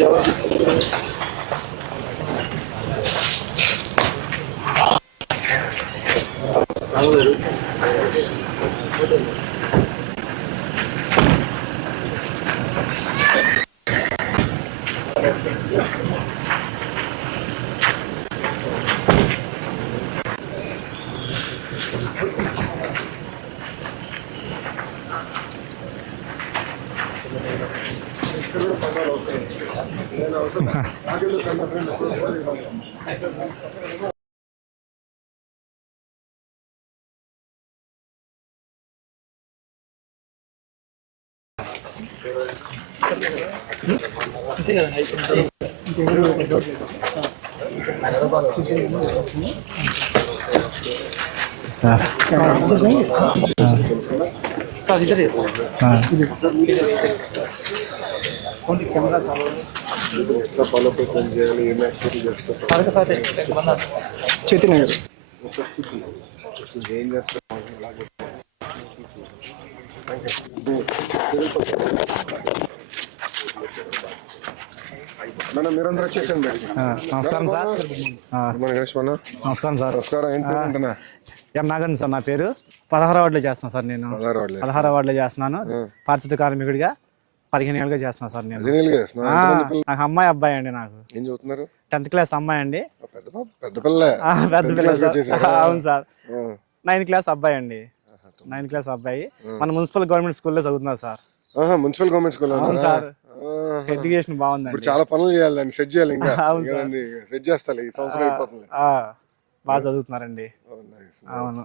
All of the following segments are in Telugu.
సార్ బలోపేతం చేయాలి ఏం యాక్టివిటీ చేస్తారు చైతన్య గారు. ఏం మీరందరూ వచ్చేసండి నమస్కారం సార్. నమస్కారం సార్. నమస్కారం ఎం నాగన్ సార్ నా పేరు. పదహారు వార్డులో చేస్తున్నాను సార్ నేను. పదహారు వార్డులో చేస్తున్నాను. పారిశుద్ధ కార్మికుడిగా. పదిహేను ఏళ్ళుగా చేస్తున్నాను సార్ నేను. చేస్తున్నా? నాకు అమ్మాయి అబ్బాయి అండి నాకు. ఏం చదువుతున్నారు? టెన్త్ క్లాస్ అమ్మాయి అండి. పెద్ద పెద్ద పిల్ల? అవును సార్. నైన్త్ క్లాస్ అబ్బాయి అండి. నైన్త్ క్లాస్ అబ్బాయి. మన మున్సిపల్ గవర్నమెంట్ స్కూల్లో చదువుతున్నారు సార్. మున్సిపల్ గవర్నమెంట్ స్కూల్ అవును సార్. ఎడ్యుకేషన్ ఇప్పుడు బాగుందండి చాలా పనులు చేయాలి దాన్ని సెట్ చేయాలి ఇంకా. సెట్ చేస్తాలి ఈ సంవత్సరం అయిపోతుంది. బాగా చదువుతున్నారండి. అవును.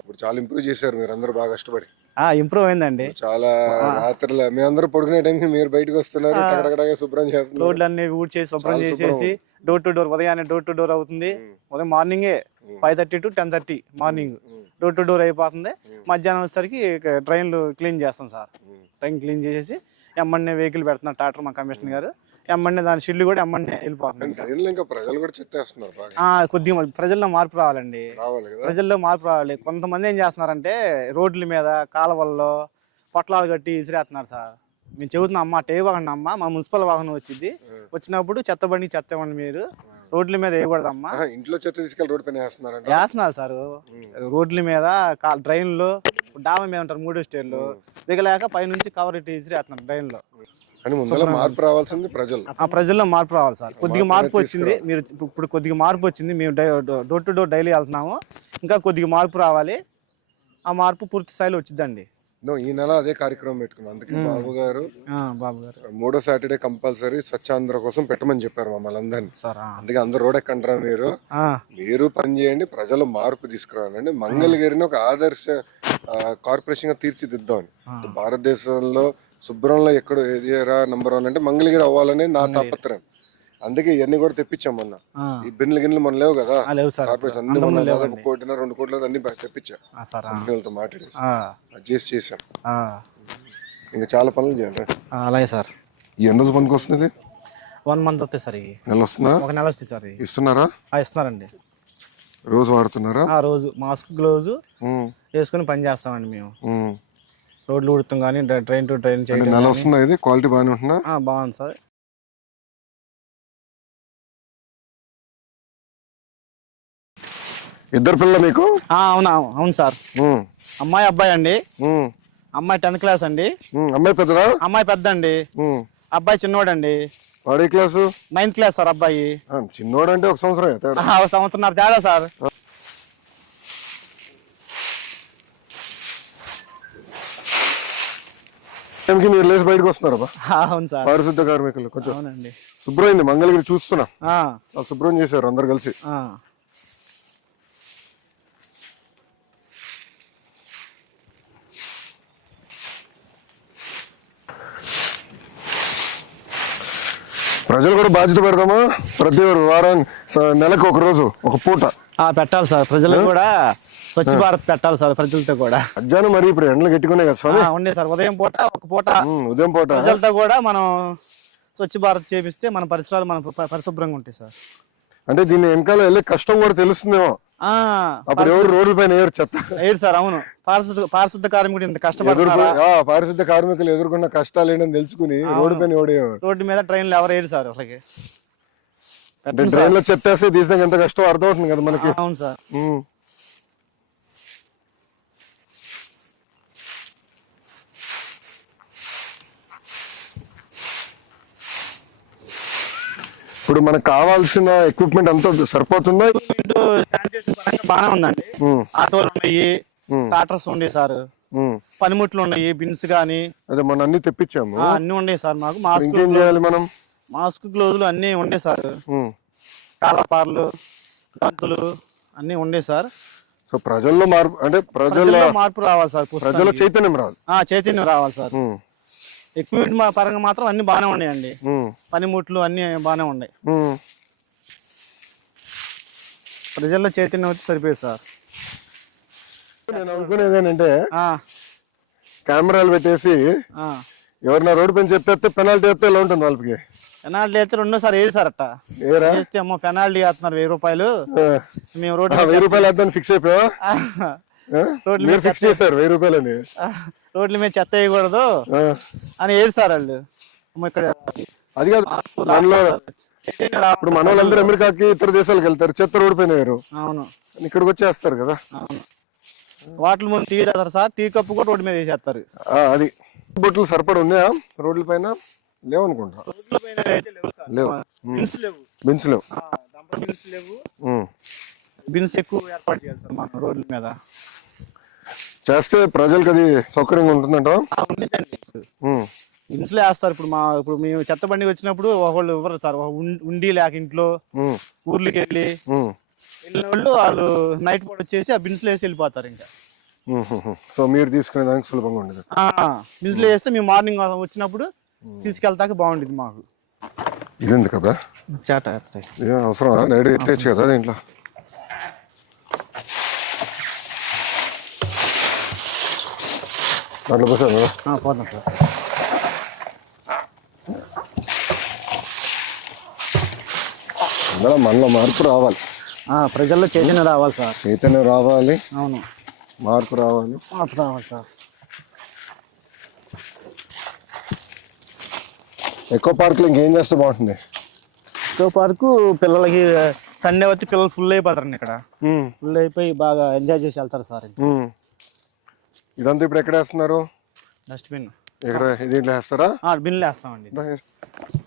ఇప్పుడు చాలా ఇంప్రూవ్ చేశారు మీరు అందరూ బాగా కష్టపడి. ఆ ఇంప్రూవ్ అయిందండి. చాలా రాత్రులు మీ అందరూ పడుకునే టైంకి మీరు బయటకు వస్తున్నారు టకటకటగా శుభ్రం చేస్తున్నారు. రోడ్లన్నీ ఊడ్చేసి శుభ్రం చేసేసి డోర్ టు డోర్ ఉదయాన్నే డోర్ టు డోర్ అవుతుంది. ఉదయం మార్నింగే five thirty to ten thirty morning door to door అయిపోతుంది. మధ్యాహ్నం వచ్చేసరికి ట్రైన్లు క్లీన్ చేస్తాం సార్. ట్రైన్ క్లీన్ చేసేసి ఎమ్మన్నే వెహికల్ పెడుతున్నారు ట్రాక్టర్ మా కమిషనర్ గారు. ఎమ్మన్నే దాని షిల్లు కూడా ఎమ్మన్నే వెళ్ళిపోతుంది. ట్రైన్లో ఇంకా ప్రజలు కూడా చెత్తేస్తున్నారు బాగా. ఆ, కొద్దిగా ప్రజల్లో మార్పు రావాలండి. ప్రజల్లో మార్పు రావాలి. కొంతమంది ఏం చేస్తున్నారంటే రోడ్ల మీద కాలువల్లో పొట్లాలు కట్టి ఇసిరేస్తున్నారు సార్. మేము చెబుతున్నాం అమ్మ టే వాహనం అమ్మ. మా మున్సిపల్ వాహనం వచ్చింది. వచ్చినప్పుడు చెత్త బండి చెత్త ఇవ్వండి మీరు. రోడ్ల మీద వేయకూడదమ్మా. ఇంట్లో చెత్త తీసుకెళ్ళి రోడ్ పైన వేస్తున్నారు సార్. రోడ్ల మీద కా- డాబా మీద ఉంటారు మూడో స్టేర్లు. దిగలేక పైనుంచి కవర్ ఇసిరేస్తున్నారు డ్రైన్లో. కానీ ముందర మార్పు రావాల్సింది ప్రజలు. ఆ ప్రజల్లో మార్పు రావాలి సార్. కొద్దిగా మార్పు వచ్చింది. మీరు ఇప్పుడు కొద్దిగా మార్పు వచ్చింది. మేము డోర్ టు డోర్ డైలీ వెళ్తున్నాము. ఇంకా కొద్దిగా మార్పు రావాలి. ఆ మార్పు పూర్తి స్థాయిలో వచ్చిందండి ఈ నెల అదే కార్యక్రమం పెట్టుకున్నాం. అందుకే బాబు గారు ఆ, బాబు గారు. మూడో సాటర్డే కంపల్సరీ స్వచ్ఛాంధ్ర కోసం పెట్టమని చెప్పారు మమ్మల్ని అందరినీ. సార్ ఆ. అందుకే అందరు రోడ్ ఎక్కంటారా మీరు. ఆ, మీరు పని చేయండి ప్రజలు మార్పు తీసుకురావాలండి. మంగళగిరిని ఒక ఆదర్శ కార్పొరేషన్గా తీర్చిదిద్దామని భారతదేశంలో శుభ్రంలో ఎక్కడ ఏరియా నంబర్ వన్ అంటే మంగళగిరి అవ్వాలని నా తాపత్రయం. అందుకే ఇవన్నీ కూడా తెప్పించాం మొన్న. ఈ బిన్నులు గిన్నెలు మన లేవు కదా? లేవు కార్పొరేషన్ అన్ని మొన్న దాదాపు కోటిన రెండు కోట్ల అన్ని తెప్పించా. కంపెనీలతో మాట్లాడేసి. చేసి. ఇంకా చాలా పనులు చేయాలి. అలాగే సార్. ఎన్ని రోజులు పనికి వస్తుంది? వన్ మంత్ వస్తాయి సార్ ఇవి. నెల వస్తుందా? ఒక నెల వస్తాయి సార్ ఇస్తున్నారా? ఇస్తున్నారండి. రోజు వాడుతున్నారా? ఆ రోజు మాస్క్ గ్లోవ్స్ వేసుకుని పని చేస్తామండి మేము. రోడ్లు ఉడుతాం కానీ ట్రైన్ టు ట్రైన్ చేయడం నెల వస్తుందా ఇది? క్వాలిటీ బాగానే ఉంటుందా? ఆ, బాగుంది సార్. ఇద్దరు పిల్లలు మీకు? అవునా అవును సార్. అమ్మాయి అబ్బాయి అండి. అమ్మాయి టెన్త్ క్లాస్ అండి. అమ్మాయి పెద్దదా? అమ్మాయి పెద్ద అండి. అబ్బాయి చిన్నోడండి. వాడు ఏ క్లాసు? నైన్త్ క్లాస్ సార్ అబ్బాయి. చిన్నోడు అంటే ఒక సంవత్సరం ఒక సంవత్సరం తేడా సార్. టైంకి మీరు లేచి బయటకు వస్తున్నారు అవును సార్. పారిశుద్ధ కార్మికులు కొంచెం అవునండి. శుభ్రమైంది మంగళగిరి చూస్తున్నా. శుభ్రం చేశారు అందరు కలిసి. ప్రజలు కూడా బాధ్యత పెడదామా? ప్రతి వారం నెలకు ఒక రోజు ఒక పూట. ఆ, పెట్టాలి సార్. ప్రజలకు కూడా స్వచ్ఛ భారత్ పెట్టాలి సార్ ప్రజలతో కూడా. మధ్యాహ్నం మరి ఇప్పుడు ఎండలు గట్టుకున్నాయి కదా స్వామి? ఉండే సార్. ఉదయం పూట ఒక పూట. ఉదయం పూట. ప్రజలతో కూడా మనం స్వచ్ఛ భారత్ చేపిస్తే మన పరిసరాలు మన పరిశుభ్రంగా ఉంటాయి సార్. అంటే దీని వెనకాల వెళ్ళే కష్టం కూడా తెలుస్తుందేమో. ఆ, అప్పుడు ఎవరు రోడ్ల పైన ఏరు చెత్త. లేదు సార్ అవును. పారిశుద్ధ పారిశుద్ధ కార్మికుడు ఇంత కష్టపడుతున్నారా పారిశుద్ధ కార్మికులు ఎదుర్కొన్న కష్టాలు ఏంటని తెలుసుకుని రోడ్డు పైన రోడ్డు మీద ట్రైన్లు ఎవరు వేయరు సార్ అసలుకి? అంటే ట్రైన్లో చెత్తేస్తే తీసాక ఎంత కష్టం అర్థమవుతుంది కదా మనకి. అవును సార్. ఇప్పుడు మనకు కావాల్సిన ఎక్విప్మెంట్ అంతా సరిపోతుందా? బాగానే ఉందండి. ఆటోలు ఉన్నాయి ఉమ్, టాటర్స్ ఉన్నాయి సార్. పనిముట్లు ఉన్నాయి బిన్స్ కానీ అదే మొన్న అన్ని తెప్పించాము. అన్ని ఉన్నాయి సార్ మాకు. మాస్క్ చేయాలి మనం? మాస్క్ గ్లోజులు అన్నీ ఉండే సార్. కాలపార్లు గంతులు అన్నీ ఉండే సార్. సో ప్రజల్లో మార్పు అంటే ప్రజల ప్రజల్లో మార్పు రావాలి సార్ ప్రజల. చైతన్యం రాదు ఆ, చైతన్యం రావాలి సార్. ఎక్విప్మెంట్ పరంగా మాత్రం అన్ని బాగానే ఉన్నాయండి. పనిముట్లు అన్ని బాగానే ఉన్నాయి. ప్రజల్లో చైతన్యం వచ్చి సరిపోయింది సార్. నేను అనుకునేది ఏంటంటే కెమెరాలు పెట్టేసి. ఎవరైనా రోడ్డు పైన చెప్పేస్తే పెనాల్టీ వేస్తే ఎలా ఉంటుంది వాళ్ళకి? పెనాల్టీ అయితే వేది సార్ అట్ట ఏరా? వేస్తే అమ్మో పెనాల్టీ వేస్తున్నారు వెయ్యి రూపాయలు. మేము రోడ్డు ఆ, వెయ్యి రూపాయలు వేద్దాం ఫిక్స్ అయిపోయా రోడ్ల ఫిక్స్ చేశారు వెయ్యి రూపాయలని. ఆ, రోడ్ల మీద చెత్త వేయకూడదు అని ఏది సార్ వాళ్ళు ఇక్కడ అది కాదు రా- ఇప్పుడు మన వాళ్ళందరూ అమెరికాకి ఇతర దేశాలకు వెళ్తారు చెత్త రోడ్డు పైన వేరు అవును. ఇక్కడికి వచ్చేస్తారు కదా. వాటర్ ముందు టీ తాగుతారు సార్. టీ కప్పు కూడా రోడ్డు మీద వేసేస్తారు. అది. బొట్లు సరిపడి ఉన్నాయా? రోడ్ల పైన? లేవు అనుకుంటా లేవు. బిన్స్ లేవు. బెంచ్ బిన్స్ ఎక్కువ ఏర్పాటు మనం రోడ్ల మీద. చేస్తే ప్రజలకు అది సౌకర్యంగా ఉంటుందంట? బిన్స్లో వేస్తారు. ఇప్పుడు మా ఇప్పుడు మేము చెత్త బండి వచ్చినప్పుడు ఒకళ్ళు ఇవ్వరు సార్. ఉండి లేక ఇంట్లో ఊర్లకి వెళ్ళి వెళ్ళిన వాళ్ళు వాళ్ళు నైట్ పూట వచ్చేసి ఆ బిన్స్లో వేసి వెళ్ళిపోతారు ఇంకా. సో మీరు తీసుకునే దానికి సులభంగా ఉండదు. బిన్స్లో వేస్తే మేము మార్నింగ్ వచ్చినప్పుడు తీసుకెళ్తాక బాగుంటుంది మాకు. ఇది కదా? చేట అవసరమా? డైరెక్ట్ ఎత్తేచ్చు కదా దీంట్లో. దాంట్లో పోసాను పోతాం సార్ అందులో మనలో మార్పు రావాలి. ప్రజల్లో చైతన్యం రావాలి సార్. చైతన్యం రావాలి. అవును. మార్పు రావాలి. మార్పు రావాలి సార్. ఎక్కువ పార్కులు ఇంకేం చేస్తే బాగుంటుంది? సో పార్కు పిల్లలకి సండే వచ్చి పిల్లలు ఫుల్ అయిపోతారండి ఇక్కడ. ఫుల్ అయిపోయి బాగా ఎంజాయ్ చేసి వెళ్తారు సార్. ఇదంతా ఇప్పుడు ఎక్కడ వేస్తున్నారు? డస్ట్బిన్ ఇక్కడ దీంట్లో వేస్తారా? బిన్లు వేస్తామండి దా, వేస్-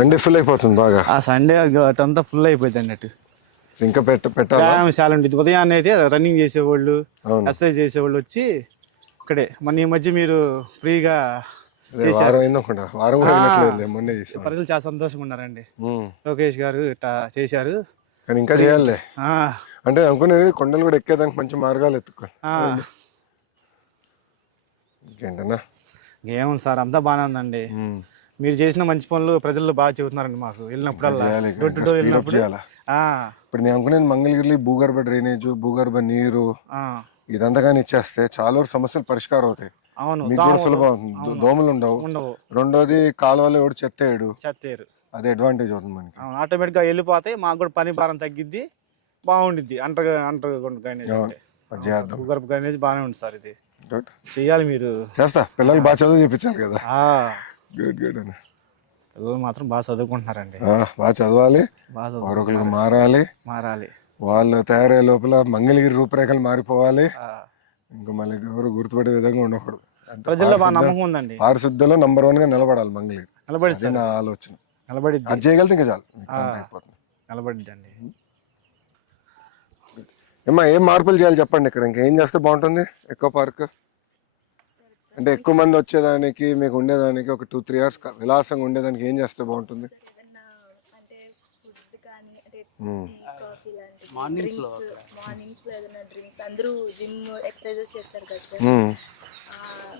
సండే ఫుల్ అయిపోతుంది బాగా. ఆ సండే అంతా ఫుల్ అయిపోయింది అన్నట్టు. ఇంకా పెట్ట పెట్టాలా? వ్యాయామశాల ఉంటుంది. ఉదయాన్నే అయితే రన్నింగ్ చేసేవాళ్ళు ఎక్సర్సైజ్ చేసేవాళ్ళు వచ్చి ఇక్కడే. మన ఈ మధ్య మీరు ఫ్రీగా ప్రజలు చాలా సంతోషంగా ఉన్నారండి. లోకేష్ గారు ఇట్లా చేశారు. ఇంకా చేయాలి ఆ, అంటే అనుకునేది కొండలు కూడా ఎక్కేదానికి మంచి మార్గాలు ఎత్తుకోవాలి. ఇంకేంటన్నా? ఏముంది సార్ అంతా బాగానే ఉందండి. మీరు చేసిన మంచి పనులు ప్రజలు బాగా చెబుతున్నారండి మాకు. వెళ్ళినప్పుడల్లా చేయాలి డోర్ టు డోర్ వెళ్ళినప్పుడు చేయాలా? ఆ, ఇప్పుడు నేను అనుకునేది మంగళగిరి భూగర్భ డ్రైనేజ్ భూగర్భ నీరు ఆ, ఇదంతా కానీ ఇచ్చేస్తే చాలా వరకు సమస్యలు పరిష్కారం అవుతాయి. అవును మీకు కూడా సులభం దోమలు ఉండవు. రెండోది కాలువలో ఎవడు చెత్తేయడు చెత్తేరు అది అడ్వాంటేజ్ అవుతుంది మనకి. అవును ఆటోమేటిక్గా వెళ్ళిపోతాయి మాకు కూడా పని భారం తగ్గిద్ది బాగుండిద్ది. అంటర్ అంటర్ డ్రైనేజ్ భూగర్భ డ్రైనేజ్ బాగానే ఉంది సార్ ఇది. చెయ్యాలి మీరు. చేస్తా. పిల్లలు బాగా చదువు చెప్పించాలి కదా. గుడ్ గుడ్ అని పిల్లలు మాత్రం బాగా చదువుకుంటున్నారండి. బాగా చదవాలి. మరొకరికి మారాలి. మారాలి. వాళ్ళు తయారయ్యే లోపల మంగళగిరి రూపురేఖలు మారిపోవాలి. ఇంకా మళ్ళీ ఎవరు గుర్తుపడే విధంగా ఉండకూడదు. ప్రజల్లో నమ్మకం ఉందండి. పారిశుద్ధ్యంలో నంబర్ వన్గా నిలబడాలి మంగళగిరి. నిలబడి నా ఆలోచన. నిలబడిద్ది. అది చేయగలిగితే ఇంకా చాలు. నిలబడిద్దండి. ఏమ్మా ఏం మార్పులు చేయాలి చెప్పండి ఇక్కడ? ఇంకా చేస్తే బాగుంటుంది? ఎక్కువ పార్క్? అంటే ఎక్కువ మంది వచ్చేదానికి మీకు ఉండేదానికి ఒక టూ త్రీ అవర్స్ విలాసంగా ఉండేదానికి ఏం చేస్తే బాగుంటుంది? అంటే ఫుడ్ కానీ అంటే మ్మ్. కాఫీ లాంటివి మార్నింగ్స్లో మార్నింగ్స్లో ఏదైనా డ్రింక్స్ అందరూ జిమ్ ఎక్సర్సైజెస్ చేస్తారు కదా సార్. మ్మ్.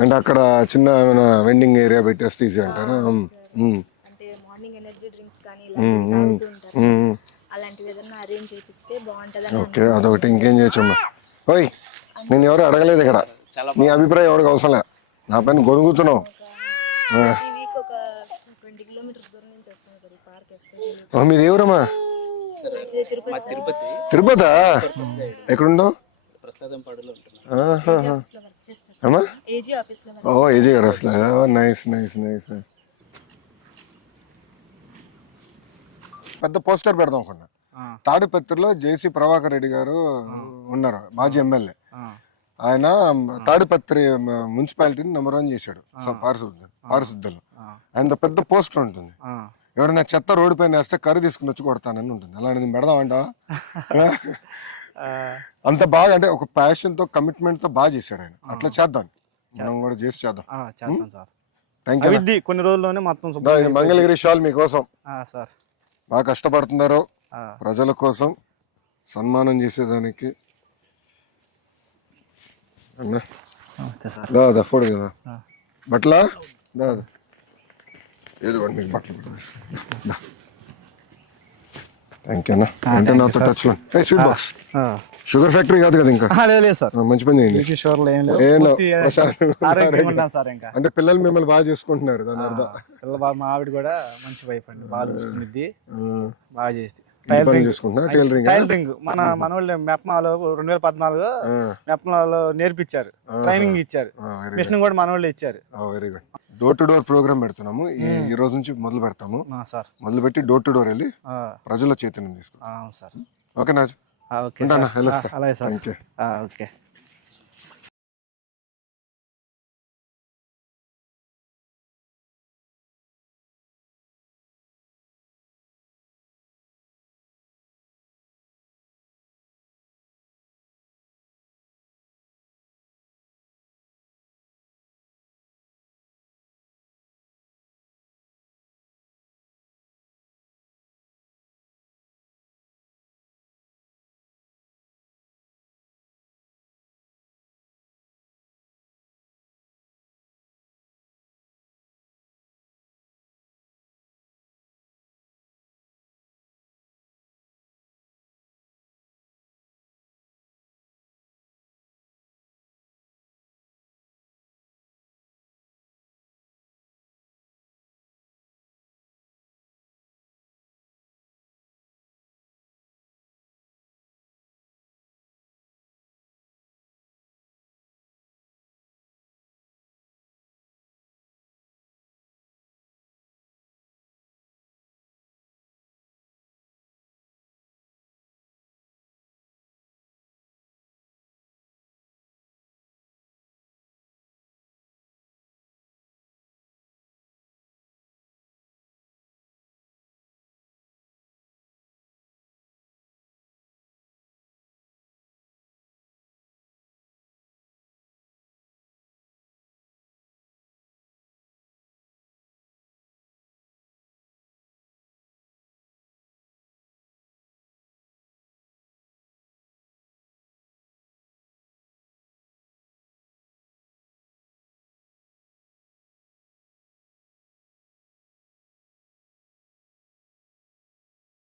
అంటే అక్కడ చిన్న ఏమైనా వెండింగ్ ఏరియా పెట్టేస్తే ఈజీ అంటారా? మ్మ్. మ్మ్. అంటే మార్నింగ్ ఎనర్జీ డ్రింక్స్ కానీ ఇలాంటివి తాగుతూ ఉంటారు మ్మ్. అలాంటివి ఏదైనా అరేంజ్ చేపిస్తే బాగుంటుందని ఓకే అదొకటి ఇంకేం చేయొచ్చమ్మా ఓయ్ నేను ఎవరు అడగలేదు ఇక్కడ. నీ అభిప్రాయం ఎవరికి అవసరం లే. నా పైన ఓ, మీది ఎవరమ్మా? తిరుపతి? తిరుపతి తిరుపతి ఎక్కడుండో ప్రసాదం పాడులో ఉంటున్నాను ఆహా. ఆఫీస్లో వర్క్ చేస్తారు అమ్మా? ఓ ఏజీ గారు అసలు. నైస్ నైస్ నైస్ పెద్ద పోస్టర్ పెడదాం అనుకున్నా. తాడిపత్రిలో జేసీ ప్రభాకర్ రెడ్డి గారు ఉన్నారు మాజీ ఎమ్మెల్యే. ఆయన తాడిపత్రి మున్సిపాలిటీని నెంబర్ వన్ చేశాడు. పారిశుద్ధ పారిశుద్ధలో. ఆయన పెద్ద పోస్టర్ ఉంటుంది. ఎవరైనా చెత్త రోడ్డు పైన వేస్తే కర్రీ తీసుకుని వచ్చి కొడతానని ఉంటుంది. అలాంటిది పెడదామంట? అంత బాగా అంటే ఒక ప్యాషన్తో కమిట్మెంట్తో బాగా చేశాడు ఆయన. అట్లా చేద్దాం. మనం కూడా చేసి చేద్దాం. థ్యాంక్ యూ కొన్ని రోజుల్లోనే మొత్తం మంగళగిరి షాల్ మీకోసం. సార్. బాగా కష్టపడుతున్నారు. ప్రజల కోసం సన్మానం చేసేదానికి అన్నా. నమస్తే సార్. దా దఫోడు కదా. బట్టలా? దా దా. ఏదిగోండి మీకు బట్టలు థ్యాంక్ యూ అన్న. అంటే నాతో టచ్లో స్వీట్ బాక్స్. షుగర్ ఫ్యాక్టరీ కాదు కదా ఇంకా? లేదు లేదు సార్. మంచి పని ఏం ఏం. పూర్తి ఆరోగ్యంగా ఉంటాం సార్ ఇంకా. అంటే పిల్లలు మిమ్మల్ని బాగా చేసుకుంటున్నారు దాని అర్థం. పిల్ల బాగా మా ఆవిడ కూడా మంచి వైఫ్ అండి. బాగా చూసుకునిద్ది ఆ, బాగా చేసి టైలరింగ్. మన మన వాళ్ళు మెప్మాలో రెండు వేల పద్నాలుగు మెప్మాలో నేర్పించారు. ట్రైనింగ్ ఇచ్చారు. మిషన్ కూడా మన వాళ్ళు ఇచ్చారు very good door to door program పెడుతున్నాము. ఈ రోజు నుంచి మొదలు పెడతాము. సార్. మొదలు పెట్టి డోర్ టు డోర్ వెళ్ళి ప్రజల చైతన్యం తీసుకుంటాం సార్. ఓకేనా? అలాగే సార్. ఓకే.